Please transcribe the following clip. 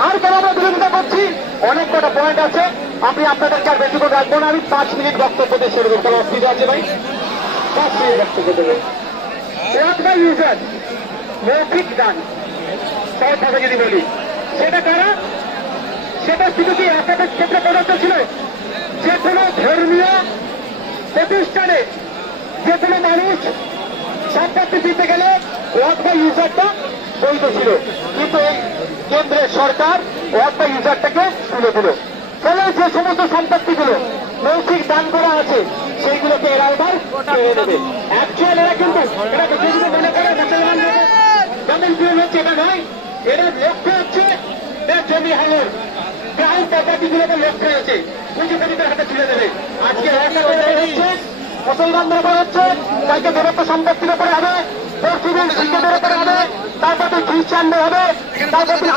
আর কেন আমরা বিরোধিতা করছি, অনেক কটা পয়েন্ট আছে, আমি আপনাদেরকে আর বেশি করে রাখবো না, আমি 5 মিনিট বক্তব্য দিয়ে ছেড়ে দেবো। অসুবিধা আছে ভাই? 5 মিনিট বক্তব্য দেবেন। ইউজার মৌখিক দান সহজভাবে যদি বলি, সেটা কারা? সেটা শুধু কি আপনাদের ক্ষেত্রে প্রদত্ত ছিল? যে কোনো ধর্মীয় প্রতিষ্ঠানে যে কোনো মানুষ সম্পত্তি দিতে গেলে ওয়ার্ড বাই ইউজারটা বৈধ ছিল, কিন্তু এই কেন্দ্রের সরকার ওয়ার্ড বাই ইউজারটাকে তুলে দিল। ফলে যে সমস্ত সম্পত্তিগুলো মৌখিক দান করা আছে সেইগুলোকে এরা এবার পেয়ে নেবে। অ্যাকচুয়াল এরা কিন্তু মনে করে মুসলমানদের যেমন বিরোধ হচ্ছে এটা নয়, এরা লক্ষ্য হচ্ছে জমি হালের গ্রাউন্ড প্রপার্টিগুলোকে লক্ষ্য হয়েছে পুঁজিপতিদের হাতে তুলে দেবে। আজকে হচ্ছে মুসলমানদের উপর হচ্ছে, কালকে দেবত্ব সম্পত্তির উপরে হবে, পশ্চিমের শিক্ষকদের উপরে হবে, তারপর খ্রিস্টানদের হবে, তারপর